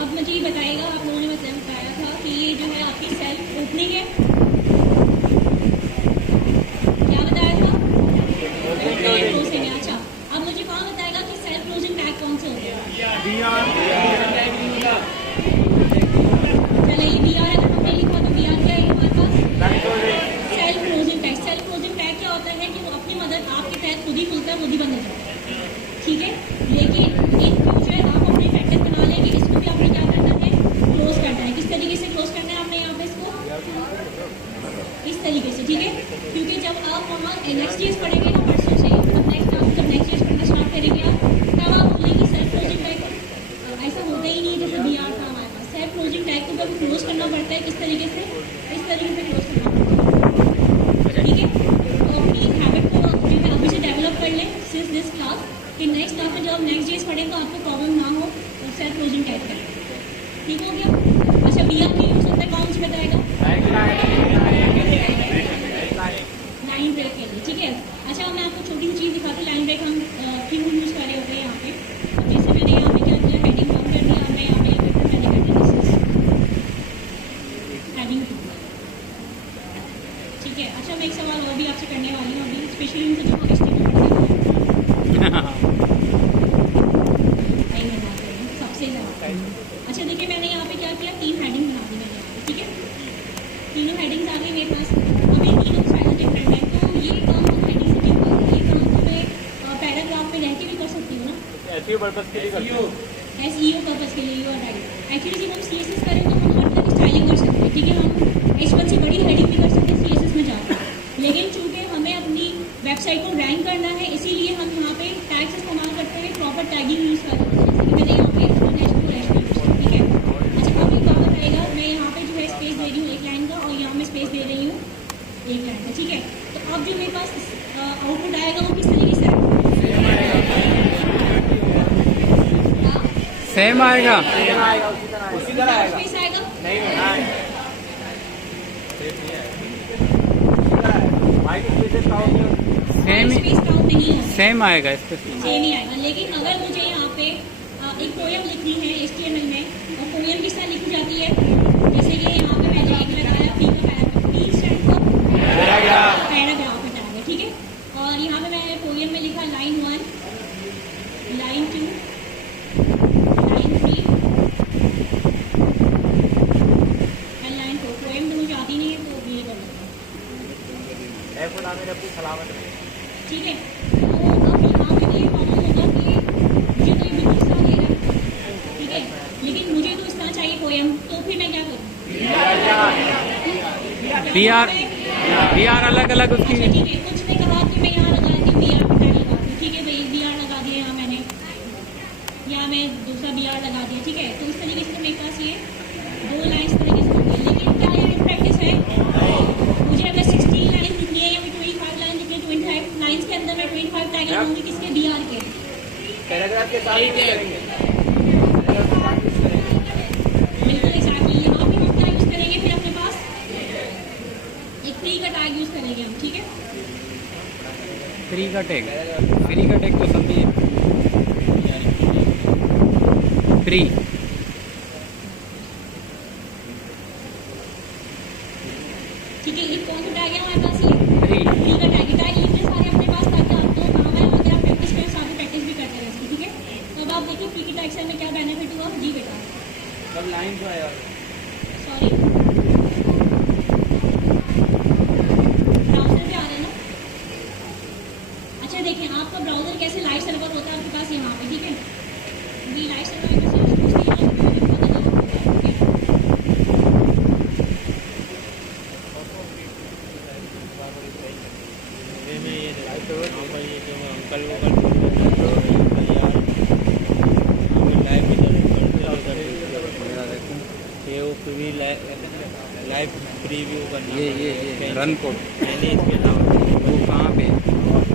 अब मुझे ये बताइएगा, आप लोगों ने बताया था कि ये जो है आपकी सेल्फ ओपनिंग है, क्या बताया था? क्लोजिंग है। अच्छा, अब मुझे कौन बताएगा कि सेल्फ क्लोजिंग टैग कौन से होते हैं? चलिए ये BR अगर हमने लिखा तो BR क्या है हमारे पास? Self closing tag. Self closing tag क्या होता है कि वो अपनी मदद आपके तहत खुद ही खुलता है, खुद ही बंद हो जाता है, ठीक है। लेकिन इन फ्यूचर आप अपनी प्रैक्टिस बना लेंगे, इसको भी आपने क्या करना है? क्लोज करना है। किस तरीके से क्लोज करना है आपने यहाँ पे इसको? इस तरीके से, ठीक है। क्योंकि जब आप वहाँ नेक्स्ट चीज पढ़ेंगे ना परसों से, जब नेक्स्ट चीज पढ़ना स्टार्ट करेंगे आप, तब आप बोलेंगे सेल्फ क्लोजिंग टैग ऐसा होता ही नहीं जैसे BR था हमारे पास। सेल्फ क्लोजिंग टैग को जब क्लोज करना पड़ता है किस तरीके से? इस तरीके से क्लोज करना पड़ता है, ठीक है। तो अपनी हैबिट को जो है अभी से डेवलप कर लें सिंस दिस क्लास, कि नेक्स्ट क्लास में जब आप नेक्स्ट चीज पढ़ें तो आपको प्रॉब्लम ना हो और सेल्फ क्लोजिंग टैग करें, ठीक हो गया। अच्छा, BR की यूज होता है कौन सा बताएगा? लाइन ब्रेक के लिए, ठीक है। अच्छा, मैं आपको छोटी सी चीज़ दिखाती हूँ, लाइन ब्रेक हम क्यों यूज़ कर रहे होते हैं यहाँ पे। अब जैसे मैंने यहाँ पे क्या किया, हेडिंग कम कर दिया, मैं यहाँ पे मैंने कर दिया हेडिंग, ठीक है। अच्छा, मैं एक सवाल और भी आपसे करने वाली हूँ अभी, स्पेशली उनसे जो HTML सबसे ज़्यादा। अच्छा देखिए, मैंने यहाँ पे क्या किया, 3 हेडिंग बना दी मैंने यहाँ पे, ठीक है। तीनों हेडिंग्स आ गई मेरे पास। अब ये तीनों साइड डिफरेंट है, तो ये काम हम हेडिंग से क्यों करते हैं? ये काम तो मैं पैराग्राफ में रह के भी कर सकती हूँ ना, SEO पर्पस के लिए करते हैं। SEO पर्पस के लिए, यू आर राइट। एक्चुअली जब हम CSS करें तो हम हर तरह की स्टाइलिंग कर सकते हैं, ठीक है। हम H1 से बड़ी हेडिंग भी कर सकते हैं CSS में जाकर, लेकिन चूंकि हमें अपनी वेबसाइट को रैंक करना है, इसीलिए हम यहाँ पे टैग्स इस्तेमाल करते हैं, प्रॉपर टैगिंग यूज़ करते हैं, जैसे कि मैंने यहाँ पे H1 H2 H3 ठीक है। अच्छा, अब एक बात बताएगा, मैं यहाँ पे जो है स्पेस दे रही हूँ एक लाइन का, और यहाँ में स्पेस दे रही हूँ एक लाइन का, ठीक है। तो अब जो मेरे पास आउटपुट आएगा वो किस तरीके से आएगा? सेम आएगा, उसी तरह आएगा। स्पेस आएगा? नहीं स्पेस काउंट नहीं होगा, सेम आएगा, इस पे सेम ही आएगा। लेकिन अगर मुझे यहाँ पे एक पोएम लिखनी है HTML में, और पोएम किस तरह लिखी जाती है? जैसे कि यहाँ पे मैंने एक लगाया P का P स्टैंड फॉर पैराग्राफ में टैग है, ठीक है। और यहाँ पे मैंने पोएम में लिखा line 1, line 2, line 3 and line 4। Poem तो मुझे आती नहीं है, तो ये कर लेते हैं, खुदा मेरे अपनी सलामत रहे। ठीक है। तो अब यहाँ पे ये कॉमन होगा कि मुझे तो ये बिल्कुल इस तरह ले रहा है, ठीक है, लेकिन मुझे तो इस तरह चाहिए पोएम, तो फिर मैं क्या करूँ? BR अलग अलग उसकी। अच्छा, ठीक है, कुछ ने कहा कि मैं यहाँ लगा दी BR पे टैग लगा दूँ, ठीक है भाई, BR लगा दिया यहाँ मैंने, यहाँ मैं दूसरा BR लगा दिया, ठीक है। तो इस तरीके से मेरे पास ये 2 लाइन इस तरीके से होंगी, लेकिन क्या ये प्रैक्टिस है? मुझे अगर 16 लाइन लिखनी है या फिर 25 लाइन लिखनी है, 25 लाइन्स के अंदर मैं 25 टैग लगाऊंगी, किसके? BR के। पैराग्राफ के साथ करेंगे। बिल्कुल एग्जैक्टली। यहाँ भी हम क्या यूज़ करेंगे फिर अपने पास? एक फ्री का टैग यूज़ करेंगे हम, ठीक है। फ्री का टैग तो समझिए फ्री। ठीक है, ये कौन सा टैग है हमारे पास? ये फ्री फ्री का टैग है। टैग लिखने सारे अपने पास, ताकि आपको काम है, अगर आप प्रैक्टिस करें, साथ में प्रैक्टिस भी करते रहें इसकी, ठीक है। तो अब आप देखिए फ्री के टैग से हमें क्या बेनिफिट हुआ? जी बेटा, सब लाइन जो है सॉरी, ब्राउजर पे आ रहे हैं ना। अच्छा देखिए, आपका ब्राउजर कैसे लाइव सर्वर होता है आपके पास यहाँ पे, ठीक है। ये लाइव सर्वर में कैसे यूज करते हैं, लाइव प्रीव्यू करना। ये रन कोड मैंने इसके नाम वो कहाँ पे?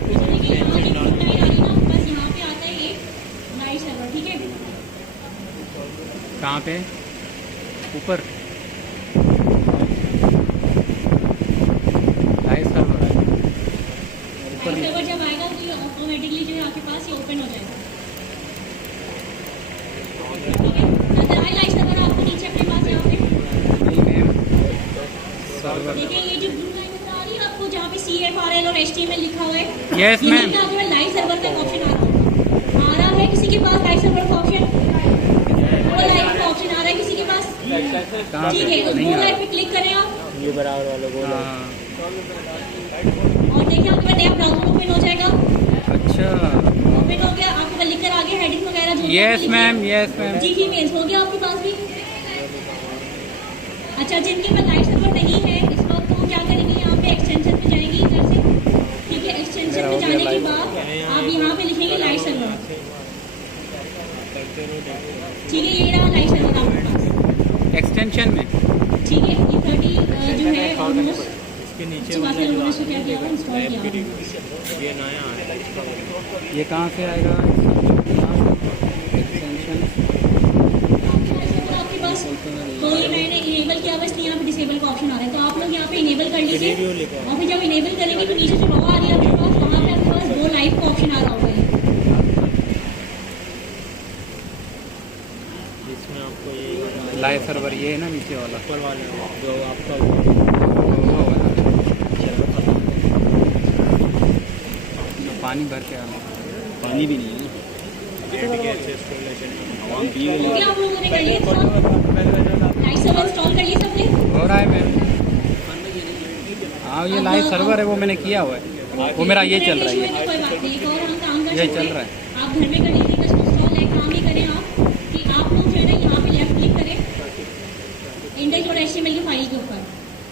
देखिए यहाँ पे लाइन आ रही ना, बस यहाँ पे आता है एक लाइव सर्वर, ठीक है। कहाँ पे? ऊपर लाइव सर्वर है ऊपर। लाइव सर्वर जब आएगा तो ये ऑटोमेटिकली जो है आपके पास ये ओपन हो जाएगा, ठीक है। देखिए ये जो ब्लू लाइन नजर आ रही है आपको, जहाँ पे CFRL और HTML लिखा हुआ है, Yes, यहीं ma'am. पे आपको लाइव सर्वर का ऑप्शन आ रहा है। किसी के पास लाइव सर्वर का ऑप्शन, वो लाइव का ऑप्शन आ रहा है किसी के पास? कहाँ ठीक है, पे उस नहीं ब्लू आ लाइन रहा। पे क्लिक करें आप, ये बराबर वाले को हाँ, और देखिए आपका नया ब्राउजर ओपन हो जाएगा। अच्छा। ओपन हो गया, आपको लिख कर आगे हेडिंग वगैरह जो यस मैम, यस मैम। जी फीमेल्स हो गया आपके पास भी। अच्छा, जिनके पास लाइव सर्वर नहीं है इस वक्त, तो क्या करेंगे, यहाँ पे एक्सटेंशन पे जाएंगे इधर से। ठीक है, एक्सटेंशन पे जाने के बाद आप यहाँ पे लिखेंगे लाइव सर्वर। ठीक है, ये रहा लाइव सर्वर आपके पास एक्सटेंशन में। ठीक है। ये 30 जो है ऑलमोस्ट इसके नीचे काफी लोगों ने इसको क्या किया हुआ, इंस्टॉल किया हुआ। ये नया है। ये कहाँ से आएगा एक्सटेंशन? आपके पास तो ये मैंने इनेबल किया हुआ, इसलिए यहाँ पे डिसेबल का ऑप्शन आ रहा है। तो आप लोग यहाँ पे इनेबल कर लीजिए, और फिर जब इनेबल करेंगे तो नीचे जो रॉ आ रही है आपके पास, वहाँ पे आपके पास वो लाइव का ऑप्शन आ रहा होगा। इसमें आपको ये लाइव सर्वर ये है ना, नीचे वाला ऊपर वाले जो आपका वो है ना। पानी भर के आना, पानी भी नहीं है। ओके, आप लोगों ने कर लिया लाइव सर्वर इंस्टॉल कर लिया सबने? हो रहा है मैम। हाँ, ये लाइव सर्वर है, वो मैंने किया हुआ है, वो मेरा ये चल रहा है। कोई बात नहीं, एक और हम काम कर ये सकते चल हैं। रहा है। आप घर में कर लीजिए, बस इंस्टॉल है, काम ही करें आप कि आप लोग जो है ना यहाँ पे लेफ्ट क्लिक करें इंडेक्स और HTML की फाइल के ऊपर।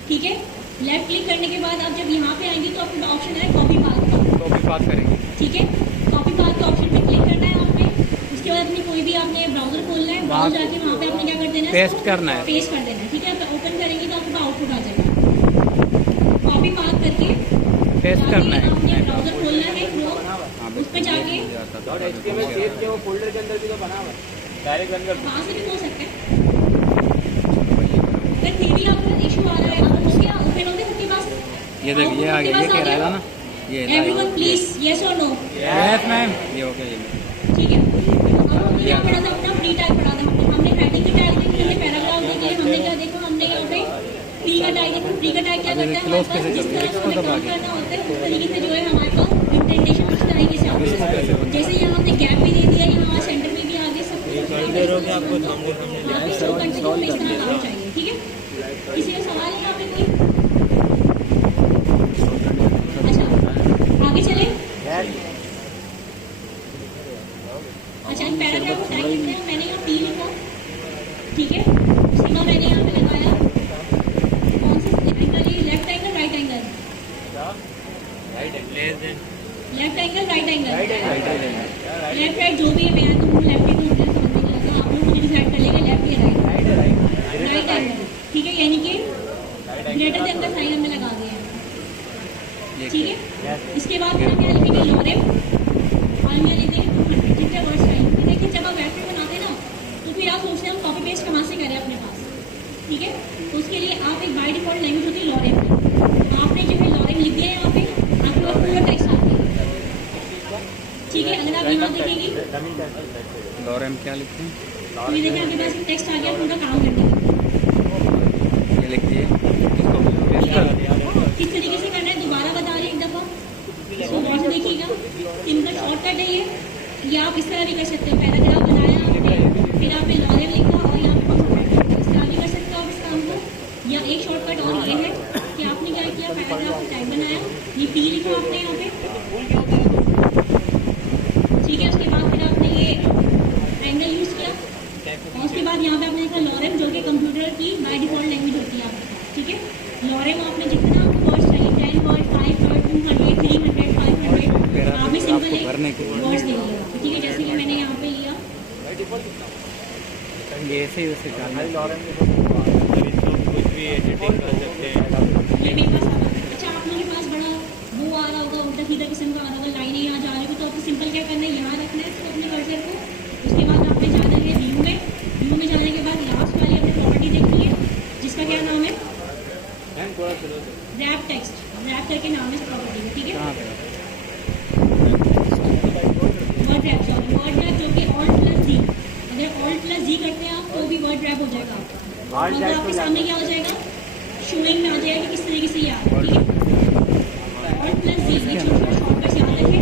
ठीक है, लेफ्ट क्लिक करने के बाद आप जब यहाँ पे आएंगे तो आपको ऑप्शन है कॉपी पाथ का। कॉपी पास करेंगे। ठीक है, कॉपी पाथ के ऑप्शन पे क्लिक करना है आपने। उसके बाद अपनी कोई भी आपने ब्राउजर खोलना है, ब्राउजर जाके वहाँ पे आपने क्या कर देना है, पेस्ट करना है। पेस्ट कर देना है। ठीक है, आप ओपन करेंगे तो आपको आउटपुट आ जाएगा। कॉपी पाथ करके पेस्ट जाके करना है। आपने ब्राउजर खोलना है, हाँ, उस पे जाके वो फोल्डर के अंदर भी तो बना हुआ है। डायरेक्ट रन कर वहाँ से भी खोल सकते हैं। अगर फिर भी आपको इशू आ रहा है, अब हो गया ओपन हो गया सबके पास। ये देखिए, ये आ गया, ये कह रहा था ना, ये एवरीवन प्लीज यस और नो। यस मैम, ये हो गया ये। ठीक है, अब हमने क्या पढ़ा था, अपना फ्री टैग पढ़ा था। हमने हेडिंग की टैग देखी, हमने पैराग्राफ देखे, हमने क्या देखा, हमने यहाँ पे फ्री का टैग देखा। फ्री का टैग क्या करता है, हमारे पास जिस तरह से हमें काम करना होता है उस तरीके से जो है हमारे पास इंटेंटेशन उस तरीके से आता है। जैसे यहाँ हमने गैप भी दे दिया, यहाँ सेंटर में भी आ गया, सब कुछ आपको सामने आपको सब कंटिन्यू में इस तरह आना चाहिए। ठीक है, किसी का सवाल है यहाँ पे कोई? अच्छा, आगे चले। अच्छा, एक पैराग्राफ टैग लिखते हैं, मैंने यहाँ P लिखा। ठीक है, उसके बाद मैंने यहाँ पे लगाया कौन सा एंगल, ये left angle right angle, left angle right angle, left right जो भी है, मैं तो लेफ्ट ही मुझे समझ नहीं लगा, आप लोग मुझे डिसाइड कर लेंगे लेफ्ट या राइट एंगल। ठीक है, यानी कि ग्रेटर देन का साइन हमने लगा दिया है। ठीक है, इसके बाद फिर हम यहाँ लिखेंगे लोरेम, और हम यहाँ लिखेंगे 200 जितने वर्ड्स चाहिए। देखिए, जब आप वेबसाइट बनाते हैं ना तो फिर आप सोचते हैं हम कॉपी पेस्ट कहाँ से करें अपने पास। ठीक है, तो उसके लिए आप एक बाय डिफॉल्ट लैंग्वेज होती है लोरेम, आपने जो है लोरेम लिख दिया है यहाँ पे, आपके पास पूरा टेक्स्ट आ गया। ठीक है, अगर आप यहाँ देखेंगे लोरेम क्या लिखते हैं? तो ये देखिए आपके पास एक टेक्स्ट आ गया पूरा काम करने का। ये लिखिए, इसको पेस्ट कर दिया। किस तरीके से करना है दोबारा बता रहे एक दफ़ा, इसको गौर से देखिएगा। इनका शॉर्टकट है ये, या आप इस तरह भी कर सकते हो, पैराग्राफ बनाया आपने, फिर आपने लोरेम लिखा और यहाँ पे इस तरह भी कर सकते हो आप इस काम को। या एक शॉर्टकट और ये है कि आपने क्या किया, पैराग्राफ का टैग बनाया, ये P लिखा आपने यहाँ पे। ठीक है, उसके बाद फिर आपने ये एंगल यूज़ किया, और उसके बाद यहाँ पे आपने लिखा लोरेम, जो कि कंप्यूटर की बाय डिफॉल्ट लैंग्वेज होती है आपके पास। ठीक है, लोरेम आपने जितना आपको वर्ड्स चाहिए, 10 वर्ड, 5 वर्ड, 200, 300, 500, आपने सिंपल एक वर्ड्स ले लिया। ठीक है, जैसे कि मैंने यहाँ पे लिया, ये ऐसे ही वैसे करना है। कुछ भी एडिटिंग कर सकते हैं। ये मेरे पास आ रहा है। अच्छा, आप लोगों के पास बड़ा वो आ रहा होगा, उल्टा सीधा किस्म का आ रहा होगा, लाइनें यहाँ जा रही हो, तो आपको सिंपल क्या करना है, यहाँ रखना है इसको अपने कर्सर को। उसके बाद आपने जाना है व्यू में, व्यू में जाने के बाद लास्ट वाली अपनी प्रॉपर्टी देखनी है, जिसका क्या नाम है, रैप टेक्स्ट, रैप करके नाम है इस प्रॉपर्टी का। ठीक है, कहाँ पे? Word rap, sorry word rap, जो कि Alt+Z, अगर Alt+Z करते हैं आप तो भी वर्ड रैप हो जाएगा आपका। तो अगर आपके सामने क्या हो जाएगा, शोइंग में आ जाएगा कि किस तरीके से ये आता है, ठीक है। और प्लस ये छोटे शॉर्टकट्स याद रखें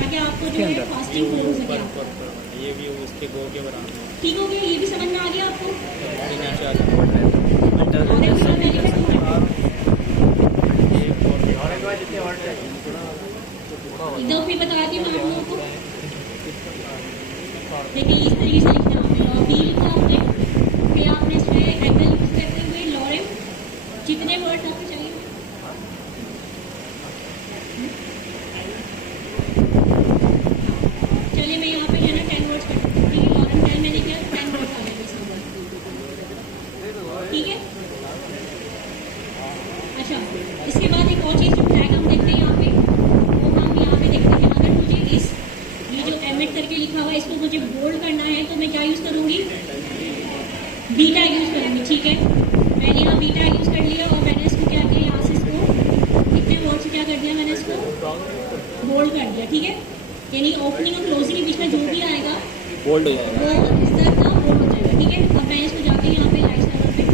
ताकि आपको जो है फास्टिंग हो सके आपको। ये भी उसके गो के बराबर है। ठीक हो गया, ये भी समझ में आ गया आपको। एकदम फिर बताती हूँ मैं आप लोगों को। देखिए इस तरीके से लिखना आपने, लॉ बी लिखा आपने, फिर आपने इसमें एंगल यूज करते हुए लॉरेम, जितने वर्ड आपको चाहिए। चलिए मैं यहाँ पे है ना 10 वर्ड्स कर देती हूँ, ठीक है। लॉरेम 10 मैंने किया 10 वर्ड्स आ गए इसमें, ठीक है। अच्छा, इसके बाद एक और चीज़ जो टैग हम देखते हैं यहाँ पे, वो हम यहाँ पे देखते हैं। अगर मुझे ये जो एमिट करके लिखा हुआ है इसको मुझे बोल्ड करना है तो मैं क्या यूज़ करूँगी, बी टैग यूज़ करूँगी, ठीक है। मैंने यहाँ बी टैग यूज़ कर लिया और मैंने इसको क्या किया, यहाँ से इसको कितने वर्ड से क्या कर दिया, मैंने इसको बोल्ड कर दिया, ठीक है। यानी ओपनिंग और क्लोजिंग के बीच में जो भी आएगा बोल्ड हो जाएगा, वो इस तरह का बोल्ड हो जाएगा, ठीक है। अब मैं इसको जाके यहाँ पे लाइट सर्वर पे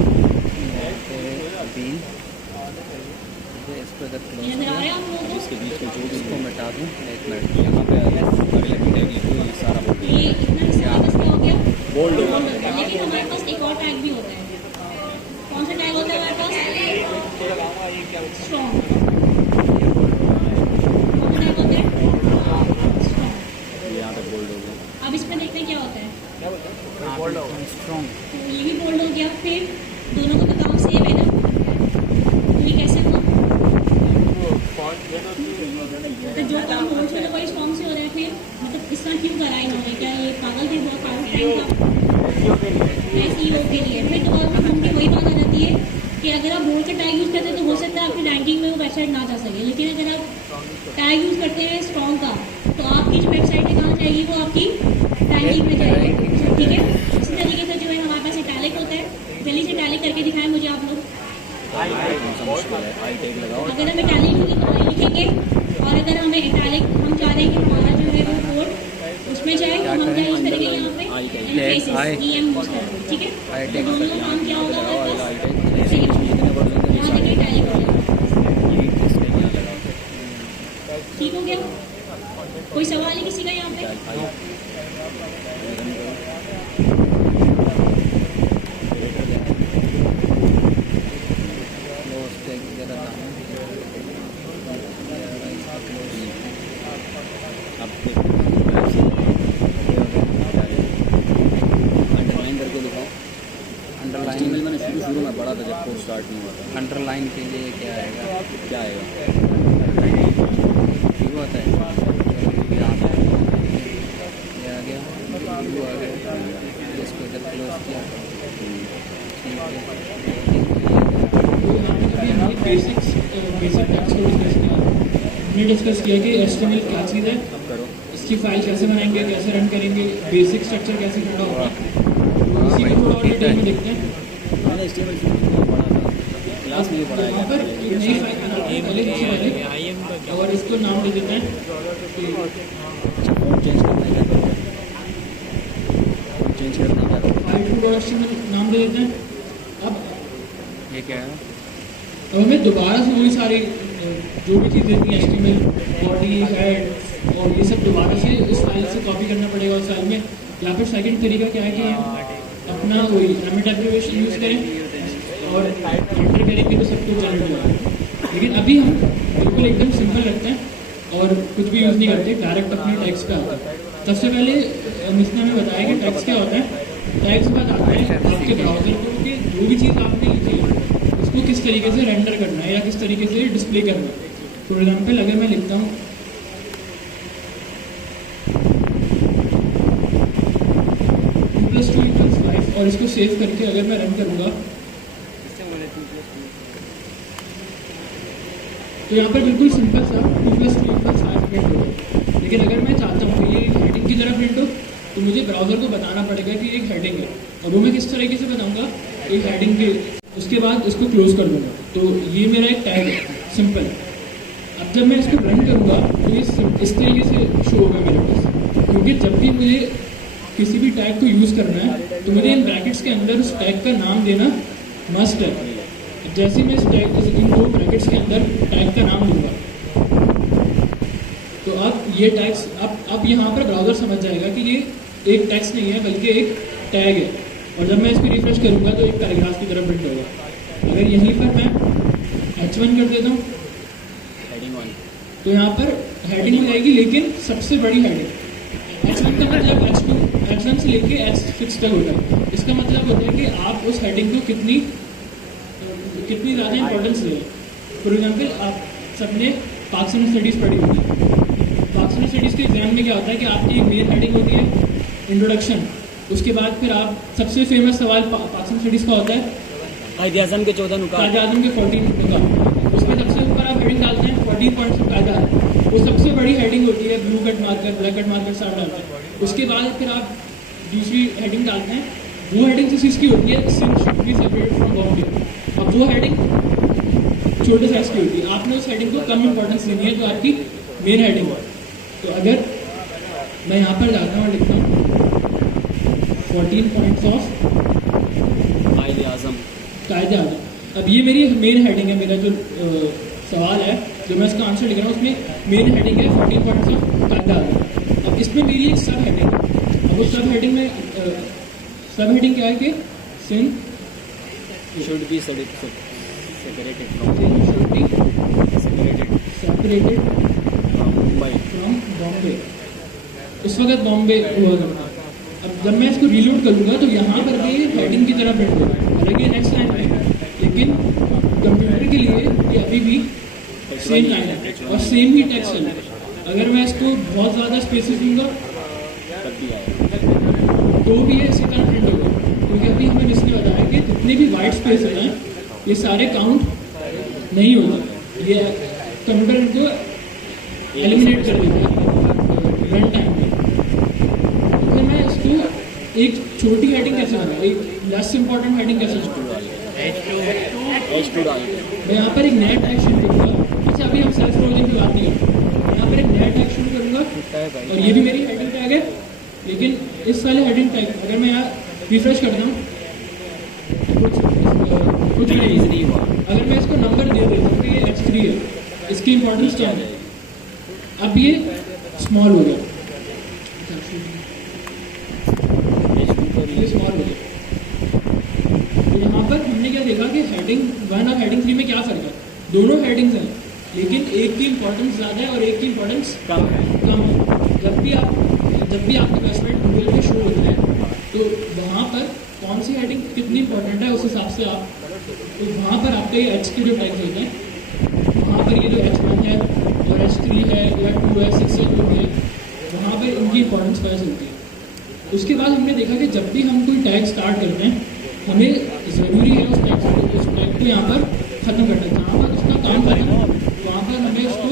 नजर आ रहा है आप लोगों को। इसके बीच में जो भी इसको मिटा दूँ, एक मिनट यहाँ पे अगले टैग लिखूँ, ये सारा ये इतना हिस्सा क्या हो गया, बोल्ड हो बोल्ड हो गया। लेकिन हमारे पास एक और टैग भी होता है। कौन सा टैग होता है हमारे पास, स्ट्रॉन्ग। कौन सा टैग होता है, स्ट्रॉन्ग। यहाँ पे बोल्ड हो गया। अब इसमें देखते हैं क्या होता है, स्ट्रॉन्ग। तो ये भी बोल्ड हो गया। फिर दोनों का काम सेम है ना, तो ये कैसे हुआ, तो जो काम बोल्ड से वही स्ट्रॉन्ग से हो रहा है। फिर मतलब इस तरह क्यों करा इन्होंने, क्या ये पागल थे, बहुत आउट टाइम था SEO के लिए। फिर तो उनकी वही बात आ जाती है कि अगर आप बोल्ड का टैग यूज़ करते हैं तो हो सकता है आपकी रैंकिंग में वो वेबसाइट ना जा सके, लेकिन अगर आप टैग यूज़ करते हैं स्ट्रॉन्ग का तो आपकी जो वेबसाइट है कहाँ जाएगी, वो आपकी रैंकिंग में जाएगी, ठीक है। इसी तरीके से जो है हमारे पास इटैलिक होता है। जल्दी से इटैलिक करके दिखाएं मुझे आप लोग। अगर हम इटैलिक लिखेंगे और अगर हमें इटैलिक हम चाह रहे हैं कि हमारा जो है वो कोड उसमें जाए तो हम क्या यूज़ करेंगे, यहाँ पे EM यूज़ करेंगे, ठीक है। तो दोनों का काम क्या होगा हमारे पास, यहाँ देखिए इटैलिक हो गया, ठीक हो गया। कोई सवाल है किसी का यहाँ पे, अंडरलाइन करके दिखाओ। अंडरलाइन मैंने शुरू में पढ़ा था जब कोर्स स्टार्ट नहीं हुआ था। अंडरलाइन के लिए क्या आएगा, क्या आएगा, ठीक होता है। यहाँ पे ये आ गया, व्यू आ गया, इसको इधर क्लोज किया, बेसिक टैक्स को डिस्कस किया। हमने डिस्कस किया कि HTML क्या चीज़ है, अब करो। इसकी फाइल कैसे बनाएंगे, कैसे रन करेंगे, बेसिक स्ट्रक्चर कैसे खड़ा होगा, तो इसी को थोड़ा और डिटेल में देखते हैं। मैंने HTML पढ़ा था, क्लास में भी पढ़ा यहाँ पर एक नई फाइल बनाते हैं पहले सबसे पहले, और इसको नाम दे देते हैं फोन चेंज करना है, क्या चेंज करना है, file2.html नाम दे देते हैं। अब ये क्या है, अब हमें दोबारा से वही सारी जो भी चीज़ें थी HTML, बॉडी, हेड और ये सब दोबारा से इस फाइल से कॉपी करना पड़ेगा उस फाइल में। या फिर सेकंड तरीका क्या है कि हम अपना वही एमिट एब्रिविएशन यूज़ करें और एंटर करेंगे तो सब कुछ चल जाएगा। लेकिन अभी हम बिल्कुल एकदम सिंपल रखते हैं और कुछ भी यूज़ नहीं करते, डायरेक्ट अपने टैग्स पे आते हैं। सबसे पहले मिसने हमें बताया कि टैग्स क्या होता है। टैग्स बाद आता है आपके ब्राउज़र को कि जो भी चीज़ आपने लिखी है उसको किस तरीके से रेंडर करना है या किस तरीके से डिस्प्ले करना है। फॉर एग्जाम्पल अगर मैं लिखता हूँ 2+2=5 और इसको सेव करके अगर मैं रन करूँगा तो यहाँ पर बिल्कुल सिंपल सा 2+2=5 प्रिंट होगा। लेकिन अगर मैं चाहता हूँ कि ये हेडिंग की तरह प्रिंट हो तो मुझे ब्राउज़र को बताना पड़ेगा कि एक हेडिंग है। अब वो मैं किस तरीके से बताऊँगा, एक हेडिंग के उसके बाद इसको क्लोज कर दूँगा। तो ये मेरा एक टैग है, सिंपल। अब जब मैं इसको रन करूँगा तो ये इस तरीके से शो होगा मेरे पास, क्योंकि जब भी मुझे किसी भी टैग को यूज़ करना है तो मुझे इन ब्रैकेट्स के अंदर उस टैग का नाम देना मस्ट है। जैसे मैं इस टैग इन दो ब्रैकेट्स के अंदर टैग का नाम दूंगा, तो अब ये टैग्स अब यहाँ पर ब्राउज़र समझ जाएगा कि ये एक टेक्स्ट नहीं है बल्कि एक टैग है। और जब मैं इसको रिफ्रेश करूँगा तो एक पैराग्राफ की तरफ प्रिंट होगा। अगर यहीं पर मैं H1 कर देता हूँ हेडिंग 1 तो यहाँ पर हेडिंग हो जाएगी, लेकिन सबसे बड़ी हेडिंग। H1 का मतलब H2 H1 से लेके H6 तक होता है। इसका मतलब होता है कि आप उस हेडिंग को कितनी ज़्यादा इंपॉर्टेंस दें। फॉर एग्जाम्पल, आप सबने पाकिस्तान स्टडीज़ पढ़ी होगी। पाकिस्तान स्टडीज़ के एग्जाम में क्या होता है कि आपकी एक मेन हेडिंग होती है इंट्रोडक्शन, उसके बाद फिर आप सबसे फेमस सवाल पाकिस्तान स्टडीज़ का होता है कायदे आज़म के 14 नुकात, कायदे आज़म के 14 नुकात। उसमें सबसे ऊपर आप हेडिंग डालते हैं 14 पॉइंट्स ऑफ कायदा आज़म, वो सबसे बड़ी हेडिंग होती है। Blue cut marker, black cut marker साथ डालते हैं। उसके बाद फिर आप दूसरी हेडिंग डालते हैं, वो हेडिंग किस चीज़ की होती है, Sindh should be separate from Bombay. अब वो हेडिंग छोटे साइज की होती है, आपने उस हेडिंग को कम इंपॉर्टेंस देनी है तो आपकी मेन हेडिंग है। तो अगर मैं यहाँ पर जाता हूँ, लिखता हूँ 14 पॉइंट्स ऑफ कायदे आज़म, कायदे आज़म। अब ये मेरी मेन हेडिंग है, मेरा जो सवाल है जो मैं इसका आंसर लिख रहा हूँ उसमें मेन हेडिंग है 14 पॉइंट्स ऑफ कायदे आज़म। अब इसमें मेरी एक सब हेडिंग है। अब उस सब हेडिंग में सब हेडिंग क्या है कि Sindh should be separated should be separated from Mumbai. From Bombay. इस वक्त बॉम्बे हुआ करता। अब जब मैं इसको रीलोड करूँगा तो यहाँ पर भी हेडिंग की तरह प्रिंट होगा, हालांकि नेक्स्ट लाइन है, लेकिन कंप्यूटर के लिए ये अभी भी सेम लाइन है और सेम ही टेक्स्ट है। अगर मैं इसको बहुत ज़्यादा स्पेसेस दूंगा तब भी आएगा। तो भी ये इसी तरह प्रिंट होगा, क्योंकि अभी हमें इसने बताया कि जितने भी वाइट स्पेस होते हैं ये सारे काउंट नहीं होते, ये कंप्यूटर इनको एलिमिनेट कर देता है रन टाइम में। तो फिर मैं इसको एक छोटी हेडिंग कैसे बनाऊँ, एक लेस इंपॉर्टेंट हेडिंग कैसे बनाऊँ। H2 डाल मैं यहाँ पर एक नया टैग शुरू करूँगा। अच्छा, अभी हम सेल्फ क्लोजिंग की बात नहीं करें, यहाँ पर एक नया टैग शुरू करूँगा और ये भी मेरी हेडिंग टैग है, लेकिन इस वाले हेडिंग टैग अगर मैं यहाँ रिफ्रेश करता हूँ कुछ नहीं हुआ। अगर मैं इसको नंबर दे देता हूँ तो ये H3 है, इसकी इंपॉर्टेंस क्या है, अब ये स्मॉल हो गया, ये स्मॉल हो गया। तो यहाँ पर हमने क्या देखा कि हेडिंग 1 और हेडिंग 3 में क्या फ़र्क है। दोनों हेडिंग्स हैं, लेकिन एक की इंपॉर्टेंस ज़्यादा है और एक की इंपॉर्टेंस कम है। कम है। जब भी आपके वेबसाइट गूगल पे शो होता है तो वहाँ पर कौन सी हेडिंग कितनी इंपॉर्टेंट है उस हिसाब से आप, तो वहाँ पर आपके एच के जो टैग्स होते हैं, वहाँ पर ये जो H1 है और H3 है या 2 है 6 है जो भी है, वहाँ पर इनकी इंपॉर्टेंस पता चलती है। उसके बाद हमने देखा कि जब भी हम कोई टैग स्टार्ट करते हैं हमें ज़रूरी है उस टैग को यहाँ पर ख़त्म करना है। जहाँ पर उसका काम खत्म हो वहाँ पर हमें उसको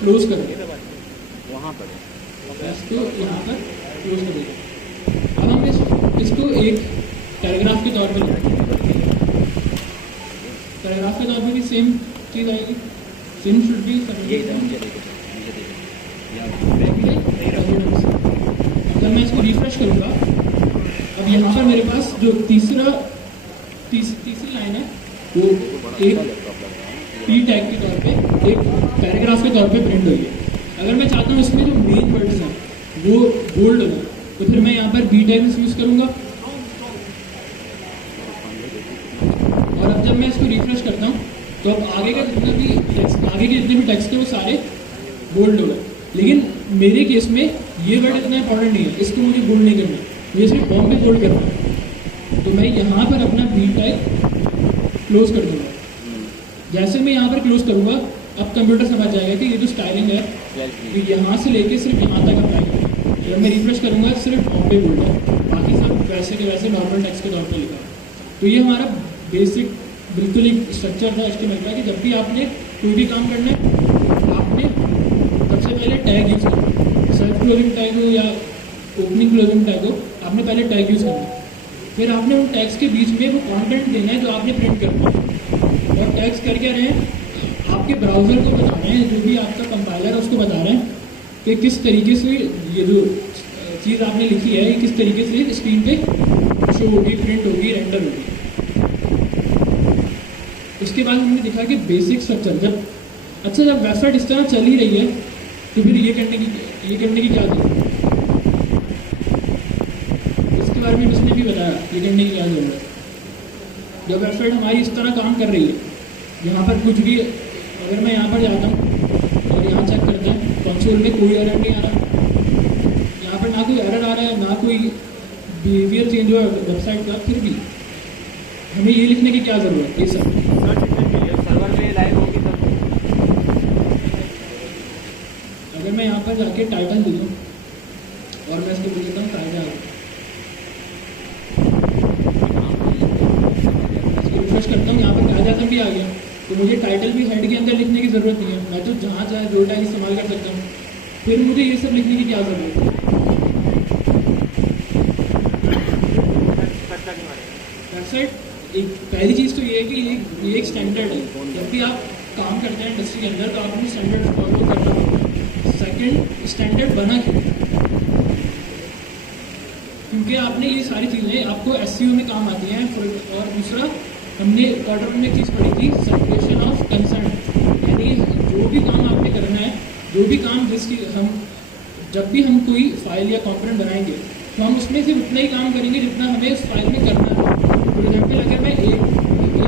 क्लोज कर दें, वहाँ पर इसको यहाँ पर क्लोज कर दें। अब हम इसको एक पैराग्राफ के तौर पर पैराग्राफ के तौर पर भी सेम चीज़ आएगी, सेम शुड बी अगर मैं इसको रिफ्रेश करूँगा, अब यहाँ पर मेरे पास जो तीसरी लाइन है वो एक पी टैग के तौर पे एक पैराग्राफ के तौर पे प्रिंट हुई है। अगर मैं चाहता हूँ इसमें जो मेन वर्ड्स हैं वो बोल्ड हो जाए तो फिर मैं यहाँ पर बी टैग यूज़ करूँगा। और अब जब मैं इसको रिफ्रेश करता हूँ तो अब आगे का जितना भी टेक्स्ट, आगे के जितने भी टेक्स्ट है वो सारे बोल्ड हो गए। लेकिन मेरे केस में ये वर्ड इतना इंपॉर्टेंट नहीं है, इसको मुझे बोल्ड नहीं करना, मुझे सिर्फ बॉम्बे बोल्ड करना है। तो मैं यहाँ पर अपना बी टैग क्लोज कर दूँगा। जैसे मैं यहाँ पर क्लोज करूँगा अब कंप्यूटर समझ जाएगा कि ये जो स्टाइलिंग है ये यहाँ से लेके सिर्फ यहाँ तक अप्लाई है। जब मैं रिफ्रेश करूँगा सिर्फ बॉम्बे बोल्ड है, बाकी सब वैसे के वैसे नॉर्मल टेक्स्ट के तौर पर लिखा है। तो ये हमारा बेसिक बिल्कुल एक स्ट्रक्चर था HTML का कि जब भी आपने कोई भी काम करना है आपने सबसे पहले टैग यूज़ करना, सेल्फ क्लोजिंग टैग हो या ओपनिंग क्लोजिंग टैग हो, आपने पहले टैग यूज़ करना। फिर आपने उन टैग्स के बीच में वो कंटेंट देना है जो आपने प्रिंट करना है। और टैग्स कर क्या रहे हैं, आपके ब्राउज़र को बता रहे हैं, जो भी आपका कंपाइलर है उसको बता रहे हैं कि किस तरीके से ये जो चीज़ आपने लिखी है ये किस तरीके से स्क्रीन पे शो होगी, प्रिंट होगी, रेंडर होगी। उसके बाद हमने देखा कि बेसिक स्ट्रक्चर जब जब वेबसाइट इस तरह चल ही रही है तो फिर ये करने की क्या जरूरत है, इसके बारे में उसने भी बताया ये करने की क्या जरूरत है। जब वेबसाइट हमारी इस तरह काम कर रही है, यहाँ पर कुछ भी अगर मैं यहाँ पर जाता हूँ और यहाँ चेक करते हैं कंसोल में कोई एरर नहीं आ रहा, यहाँ पर ना कोई एरर आ रहा है ना कोई बिहेवियर चेंज हुआ वेबसाइट का, फिर भी हमें ये लिखने की क्या ज़रूरत है। ये सब सर्वर पे लाइव होगी तब अगर मैं यहाँ पर जाके टाइटल दे दूँ और मैं इसको बोल देता हूँ टाइटल, इसको रिफ्रेश करता हूँ, यहाँ पर टाइटल भी आ गया, तो मुझे टाइटल भी हेड के अंदर लिखने की ज़रूरत नहीं है, मैं तो जहाँ चाहे जो टैग इस्तेमाल कर सकता हूँ। फिर मुझे ये सब लिखने की क्या ज़रूरत है। वेबसाइट एक पहली चीज़ तो ये है कि ये एक स्टैंडर्ड है, जब भी आप काम करते हैं इंडस्ट्री के अंदर तो आपको स्टैंडर्ड फॉलो करना होगा। सेकंड, स्टैंडर्ड बना क्योंकि आपने ये सारी चीज़ें आपको एसईओ में काम आती हैं। और दूसरा, हमने क्वार्टर में एक चीज़ पढ़ी थी, सेपरेशन ऑफ कंसर्न, यानी जो भी काम आपने करना है, जो भी काम जब भी हम कोई फाइल या कॉम्पोनेंट बनाएंगे तो हम उसमें सिर्फ उतना ही काम करेंगे जितना हमें उस फाइल में करना है। फॉर एग्जाम्पल अगर मैं एक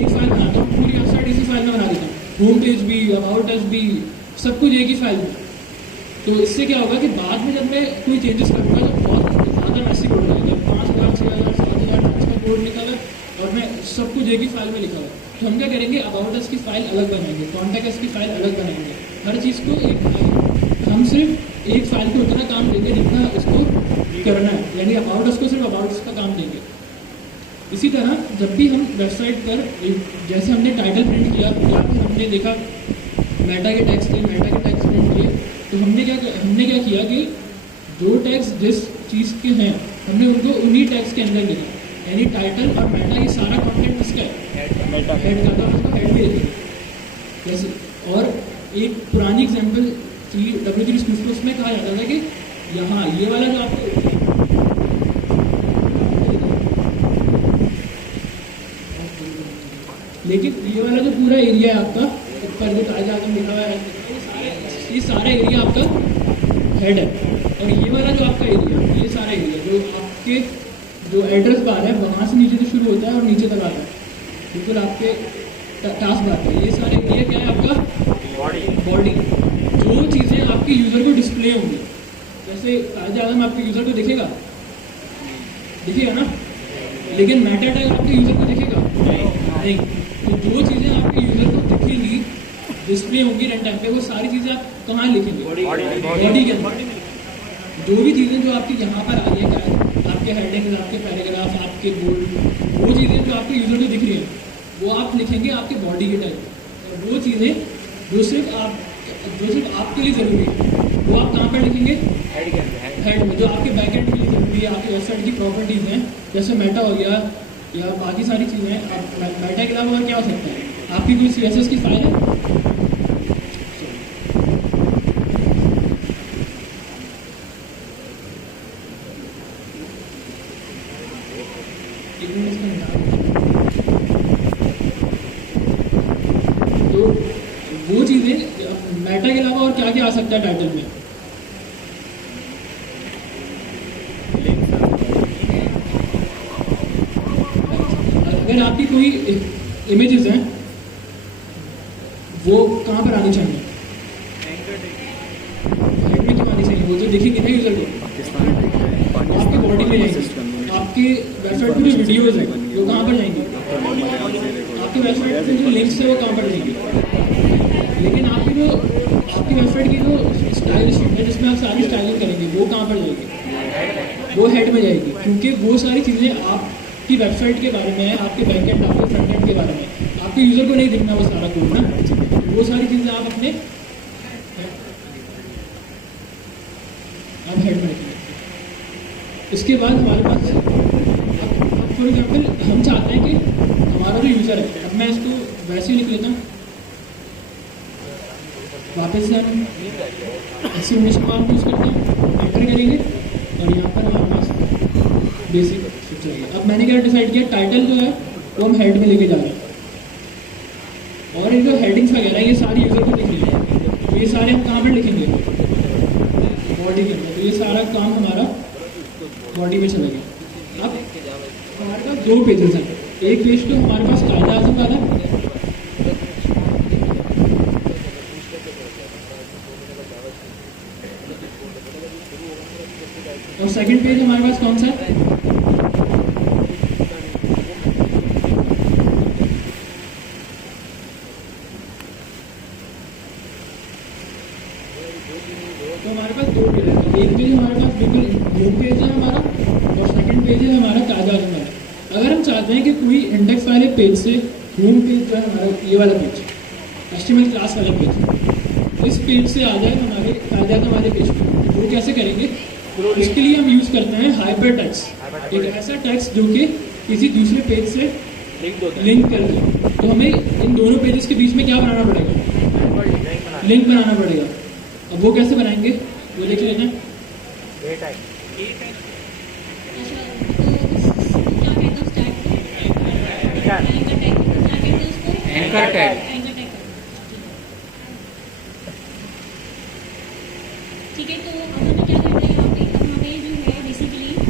फाइल बनाता हूँ, पूरी वेबसाइट इसी फाइल में बना देता हूँ, होम पेज भी, अबाउट अस भी, सब कुछ एक ही फाइल में, तो इससे क्या होगा कि बाद में जब मैं कोई चेंजेस करूँगा तो बहुत ज़्यादा मैसी कोड लगेगा, 5000, 6000, 7000 का कोड लिखा हुआ और मैं सब कुछ एक ही फाइल में लिखा हुआ। तो हम क्या करेंगे, अबाउट अस की फाइल अलग बनाएंगे, कॉन्टैक्ट अस की फाइल अलग बनाएंगे, हर चीज़ को हम सिर्फ एक फाइल पे उतना काम देंगे जितना उसको करना है, यानी अबाउट अस को सिर्फ अबाउट अस का काम देंगे। इसी तरह जब भी हम वेबसाइट पर जैसे हमने टाइटल प्रिंट किया या फिर हमने देखा मेटा के टैग्स थे, मेटा के टैग्स प्रिंट किए, तो हमने क्या किया कि जो टैग्स जिस चीज़ के हैं हमने उनको उन्हीं टैग्स के अंदर लिखा, यानी टाइटल और मेटा ये सारा कंटेंट किसका है, हेड का, तो उसको हेड भी देते जैसे। और एक पुरानी एग्जाम्पल थी W3 Smith, उसमें कहा जाता था कि यहाँ ये वाला जो आपको लेकिन ये वाला जो पूरा एरिया है आपका ऊपर जो ताजा आदम लिखा हुआ है, ये सारा एरिया आपका हेड है। और ये वाला जो आपका एरिया, ये सारा एरिया जो आपके जो एड्रेस बार है वहाँ से नीचे से शुरू होता है और नीचे तक आता है, बिल्कुल आपके टास्क बार है, ये सारे एरिया क्या है आपका बॉडी, जो चीज़ें आपके यूज़र को डिस्प्ले होंगी। जैसे ताजा आदम आपके यूज़र को दिखेगा ना, लेकिन मेटा टैग आपके यूज़र को दिखेगा नहीं। तो जो चीज़ें आपके यूज़र को दिखेंगी, डिस्प्ले होंगी रन टाइम पे, वो सारी चीज़ें आप कहाँ लिखेंगे, बॉडी के अंदर। जो भी चीज़ें जो आपकी यहाँ पर आ रही है, आपके हेडिंग्स, आपके पैराग्राफ, आपके बोल्ड, वो चीज़ें जो आपके यूज़र को दिख रही हैं वो आप लिखेंगे आपके बॉडी के टाइप। और वो चीज़ें जो सिर्फ आपके लिए ज़रूरी है वो आप कहाँ पर लिखेंगे, हेड में, जो आपके बैकएंड के लिए ज़रूरी है, आपकी वेबसाइट की प्रॉपर्टीज़ हैं, जैसे मेटा हो गया या बाकी सारी चीज़ें हैं। आप मेटा के अलावा और क्या हो सकता है, आपकी कोई CSS की फाइल है, तो वो चीज़ें मेटा के अलावा और क्या क्या आ सकता है टाइटल में। अगर आपकी कोई इमेजेस हैं वो कहाँ पर आनी चाहिए, हेड में क्यों आनी चाहिए, वो तो दिखेगी ना यूजर को, आपकी बॉडी में जाएंगे, आपके वेबसाइट पर जो वीडियोज हैं वो कहाँ पर जाएंगे, आपकी वेबसाइट पे जो लिंक्स है वो कहाँ पर जाएंगे। लेकिन आपकी वेबसाइट की जो स्टाइल शीट है जिसमें आप सारी स्टाइलिंग करेंगे वो कहाँ पर जाएगी, वो हेड में जाएगी, क्योंकि वो सारी चीज़ें आपकी वेबसाइट के बारे में है, आपके बैकएंड, आपके फ्रंटएंड के बारे में। आपके यूज़र को नहीं दिखना वो सारा कोड ना, वो सारी चीज़ें आप अपने हेड में रखेंगे। इसके बाद हमारे पास फॉर एग्जाम्पल हम चाहते हैं कि हमारा जो यूज़र है, अब मैं इसको वैसे ही लिख लेता हूँ, वापस से हम एक्सक्लेमेशन मार्क यूज़ करते हैं, एंटर करेंगे और यहाँ पर हमारे पास बेसिक स्ट्रक्चर है। अब मैंने क्या डिसाइड किया, टाइटल जो है वो हम हेड में लेके जा रहे हैं। और ये जो हेडिंग्स वगैरह ये सारी यूज़र को लिखनी है, तो ये सारे हम कहाँ पर लिखेंगे, बॉडी के अंदर। तो ये सारा काम हमारा बॉडी में चला गया। अब हमारे पास दो पेजेस हैं, एक पेज तो हमारे पास कायदा आज़म का था, और सेकंड पेज हमारे पास कौन सा है, तो हमारे पास दो पेज है। एक पेज हमारे पास बिल्कुल होम पेज है हमारा, और सेकंड पेज है हमारा कायदा आज़म वाला। अगर हम चाहते हैं कि कोई इंडेक्स वाले पेज से होम पेज जो है हमारा ये वाला पेज, HTML क्लास वाला पेज, इस पेज से आ जाए हमारे कायदा आज़म वाले पेज पर, वो कैसे करेंगे, इसके लिए हम यूज़ करते हैं हाइपर टेक्स्ट, एक ऐसा टेक्स्ट जो कि किसी दूसरे पेज से लिंक कर दे। तो हमें इन दोनों पेजेस के बीच में क्या बनाना पड़ेगा, लिंक बनाना पड़ेगा। अब वो कैसे बनाएंगे, वो लिख लेना। अच्छा, तो क्या कहते हैं स्टैक, एंकर टैग, क्या कहते हैं उसको, एंकर टैग। Anchor tag. ठीक है, तो अब हमें क्या करना है यहाँ पे, अब हमें जो है बेसिकली इस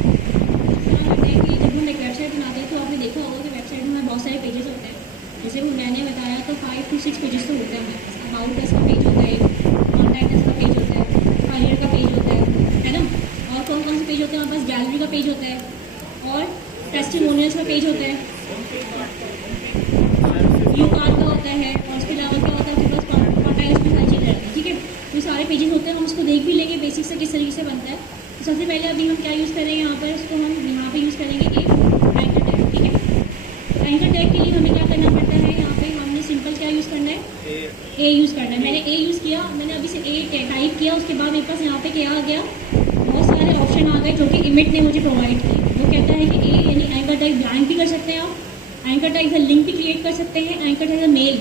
तरह करना है कि जब हम एक वेबसाइट बनाते हैं तो आपने देखा होगा कि वेबसाइट में बहुत सारे पेजेस होते हैं। जैसे वो मैंने बताया तो 5 to 6 पेजेस तो होते हैं हमारे पास। अबाउट अस का पेज होता है, कॉन्टैक्ट अस का पेज होता है, फाइलर का पेज होता है ना, और कौन कौन से पेज होते हैं हमारे पास, गैलरी का पेज होता है और टेस्टिमोनियल्स का पेज होता है, व्यू कार्ड का होता है, और उसके अलावा क्या होता है आपके पास कॉन्टैक्ट में सारी चीज़ें रहती हैं। ठीक है, तो सारे पेजेस होते हैं, हम उसको देख भी लेंगे बेसिक से किस तरीके से बनता है। तो सबसे पहले अभी हम क्या यूज़ करेंगे यहाँ पर, उसको हम यहाँ पे यूज़ करेंगे एक एंकर टैग। ठीक है, एंकर टैग के लिए हमें क्या करना पड़ता है, यहाँ पे हमने सिंपल क्या यूज़ करना है, ए यूज़ करना है। मैंने ए यूज़ किया, मैंने अभी से ए टाइप किया, उसके बाद मेरे पास यहाँ पे क्या आ गया, बहुत सारे ऑप्शन आ गए जो कि इमिट ने मुझे प्रोवाइड किए। वो कहता है कि ए यानी एंकर टैग ब्लैंक भी कर सकते हैं आप, एंकर टैग का लिंक भी क्रिएट कर सकते हैं, एंकर टैग का मेल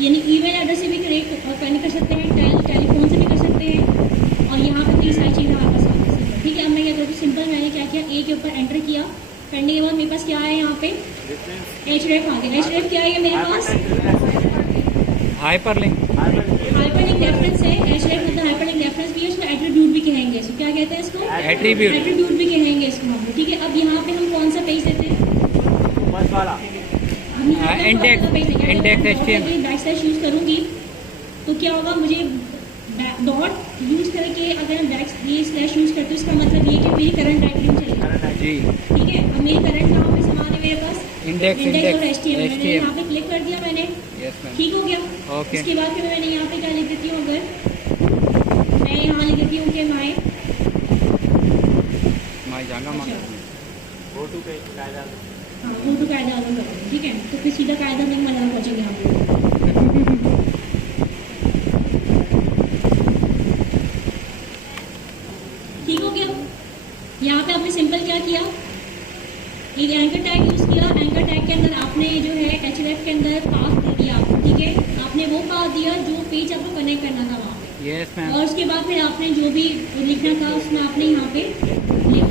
यानी ईमेल एड्रेस से भी क्रिएट कर सकते हैं, टेलीफोन से भी कर सकते हैं, और यहाँ पर 30 सारी चीज़ें हमारे पास आ गई। ठीक है, अब मैं क्या करती हूँ, सिंपल मैंने क्या किया, ए के ऊपर एंटर किया, करने के बाद मेरे पास क्या है यहाँ पे href आ गया। href क्या है मेरे पास, हाइपरलिंक। हाइपरलिंक रेफरेंस है। href मतलब हाइपरलिंक रेफरेंस भी है, उसको एट्रीब्यूट भी कहेंगे, इसको क्या कहते हैं, इसको एट्रीब्यूट भी कहेंगे इसको हम। ठीक है, अब यहाँ पे हम कौन सा पेज देते हैं, इंडेक्स HTML बैकस्लैश यूज़ करूँगी तो क्या होगा, मुझे डॉट यूज़ करके अगर हम ये स्लैश यूज़ करते हैं, उसका मतलब ये कि मेरी करंट डायरेक्टरी में चलेगी। जी, ठीक है, अब मेरी करंट कहाँ पे समान है मेरे पास, इंडेक्स और HTML। मैंने यहाँ पे क्लिक कर दिया मैंने, यस मैम। ठीक हो गया। ओके, इसके बाद फिर मैंने यहाँ पे क्या लिख देती हूँ, अगर मैं यहाँ लिख देती हूँ कि मैं जाऊँगा हाँ, गो टू कायदा आज़म करते हैं। ठीक है, तो फिर सीधा कायदा नहीं मना पहुँचेंगे यहाँ पे। ठीक हो गया, यहाँ पे आपने सिंपल क्या किया, एक एंकर टैग यूज़ किया, एंकर टैग के अंदर आपने जो है href के अंदर पाथ दे दिया। ठीक है, आपने वो पाथ दिया जो पेज आपको कनेक्ट करना था वहाँ पे, यस मैम। और उसके बाद फिर आपने जो भी लिखना था उसमें आपने यहाँ पे लिख दिया।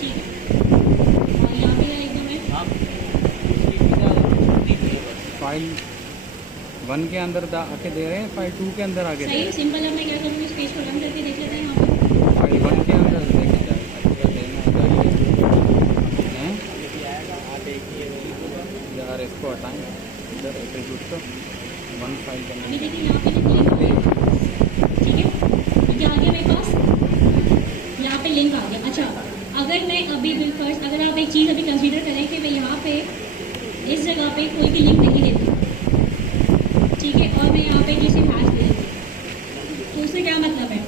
ठीक है, और यहाँ पे लिख दूँ मैं, फाइल 1 के अंदर आके दे रहे हैं, फाइल 2 के अंदर आके दे सही रहे सिंपल। अब मैं क्या करूँगी, इस पेज को रन करके देख लेते हैं यहाँ पे। हैं, फाइल 1 के अंदर देखे जाए अच्छा देना है यार, इसको हटाएं इधर एट्रीब्यूट को 1 फाइल अभी करना। देखिए यहाँ पे लिंक हो गया। ठीक है, क्या आ गया मेरे पास, यहाँ पे लिंक आ गया। अच्छा, अगर मैं अभी फर्स्ट अगर आप एक चीज़ अभी कंसीडर करें कि मैं यहाँ पे इस जगह पे कोई भी लिंक नहीं देती, ठीक है, और मैं यहाँ पे किसी हैश दे देती, तो उससे क्या मतलब है,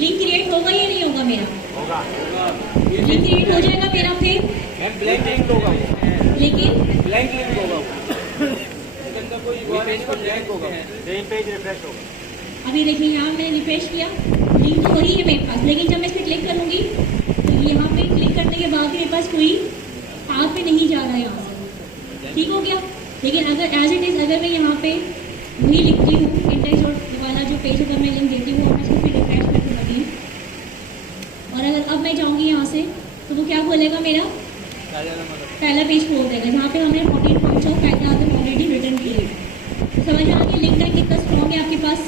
लिंक क्रिएट होगा या नहीं होगा मेरा? होगा। लिंक क्रिएट हो जाएगा मेरा फिर, मैम ब्लैंक लिंक होगा, लेकिन ब्लैंक लिंक होगा, इसके अंदर कोई पेज पर ब्लैंक होगा, सेम पेज रिफ्रेश होगा। अभी देखिए यहाँ मैंने रिफ्रेश किया, लिंक तो वही है मेरे पास, लेकिन जब मैं इस पर क्लिक करूँगी तो यहाँ पे क्लिक करने के बाद मेरे पास कोई पाथ पे नहीं जा रहा है यहाँ से, ठीक हो गया। लेकिन अगर एज इट इज़ अगर मैं यहाँ पे वही लिखती हूँ इंडेक्स वाला जो पेज अगर मैं लिंक देती हूँ और मैं इसको फिर रिफ्रेश करके लगी, और अगर अब मैं जाऊँगी यहाँ से तो वो क्या खोलेगा, मेरा पहला पेज खोल देगा जहाँ पे हमने 14 points of paragraph already return किए। समझ में आ गया लिंक टैग कितना स्ट्रॉन्ग है आपके पास,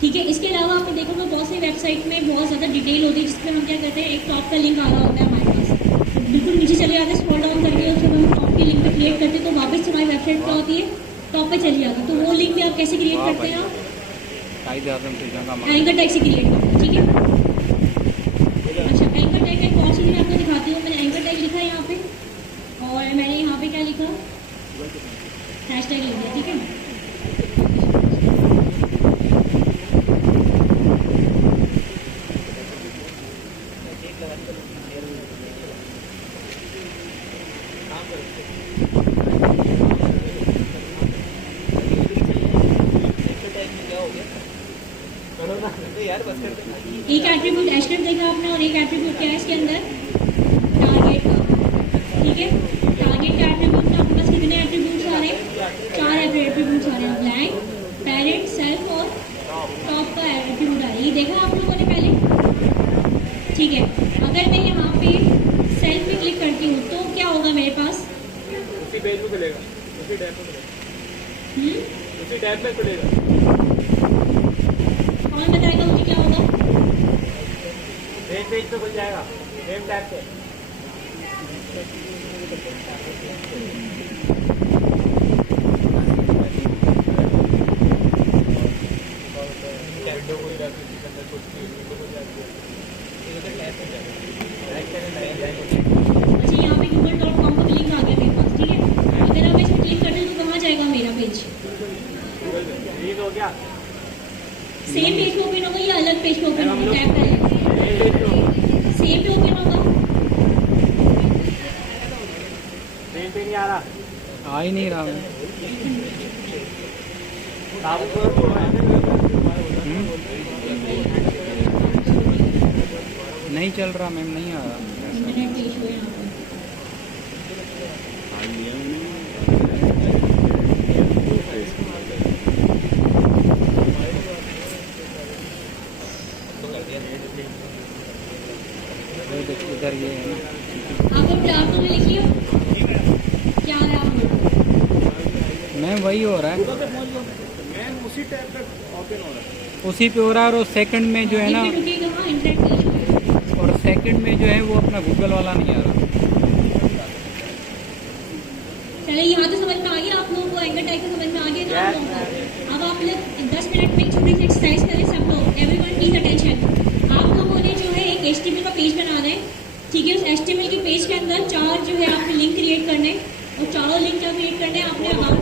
ठीक है। इसके अलावा आपने देखोगे बहुत सी वेबसाइट में बहुत ज़्यादा डिटेल होती है, जिसमें हम क्या करते हैं, एक टॉप का लिंक आ रहा होता है हमारे पास, तो बिल्कुल नीचे चले जाते हैं, स्क्रॉल डाउन करके और जब हम टॉप की लिंक पे क्लिक करते हैं तो वापस हमारी वेबसाइट क्या होती है, टॉप पे चली जाती है। तो वो लिंक भी आप कैसे क्रिएट करते हैं, आप एंकर टैग से क्रिएट करते हैं, ठीक है। अच्छा, एंकर टैग एक और चीज़ मैं आपको दिखाती हूँ। मैंने एंकर टैग लिखा है यहाँ पे, और मैंने यहाँ पे क्या लिखा, हैशटैग लिख दिया, ठीक है। एक एट्रीब्यूट एस्ट्रिप देखा आपने, और एक एट्रीब्यूट क्या है इसके अंदर, टारगेट का, ठीक है। टारगेट का एट्रीब्यूट में आपके पास कितने एट्रीब्यूट्स आ रहे हैं, 4 एट्रीब्यूट्स आ रहे हैं, ब्लैंक, पेरेंट, सेल्फ और टॉप का एट्रीब्यूट आ रहा है, ये देखा आप लोगों ने पहले, ठीक है। अगर मैं यहाँ पे सेल्फ पे क्लिक करती हूँ तो क्या होगा मेरे पास, उसी पेज में खुलेगा, उसी टैब में खुलेगा, उसी टैब में खुलेगा। कौन बताएगा मुझे क्या होगा, सेम पेज पे खुल जाएगा, सेम टैब पे। अच्छा यहाँ पे google.com का लिंक आ गया मेरे पास, ठीक है। अगर अब मैं इस पर क्लिक करती हूँ तो कहाँ जाएगा मेरा पेज, ठीक हो गया, सेम पेज पे ओपन होगा या अलग पेज पे ओपन होगा, टैब करें, सेम पेज पे होगा, सेम पे ओपन होगा, सेम पे नहीं आ रहा, आ ही नहीं रहा। नहीं चल रहा मैम, नहीं आ रहा। इंटरनेट पे इशू है यहाँ पे। इधर ये है ना, आप अपने आप में लिख लियो क्या आ रहा है आप लोग, मैम वही हो रहा है, मैम उसी टैब पे ओपन हो रहा है, उसी पे हो रहा है। और सेकंड में जो है ना, रुकिएगा, हाँ इंटरनेट पे इशू है। और सेकंड में जो है वो अपना गूगल वाला नहीं आ रहा। चलिए यहाँ तो समझ में आ गया आप लोगों को, एंकर टैग समझ में आ गया ना आप लोगों को। अब आप लोग 10 मिनट में एक छोटी सी एक्सरसाइज करें सब लोग, एवरीवन प्लीज अटेंशन। आप लोगों ने जो है एक HTML का पेज बनाना है, ठीक है। उस HTML के पेज के अंदर 4 जो है आपने लिंक क्रिएट करने, और चारों लिंक क्या क्रिएट करने हैं, आपने अबाउट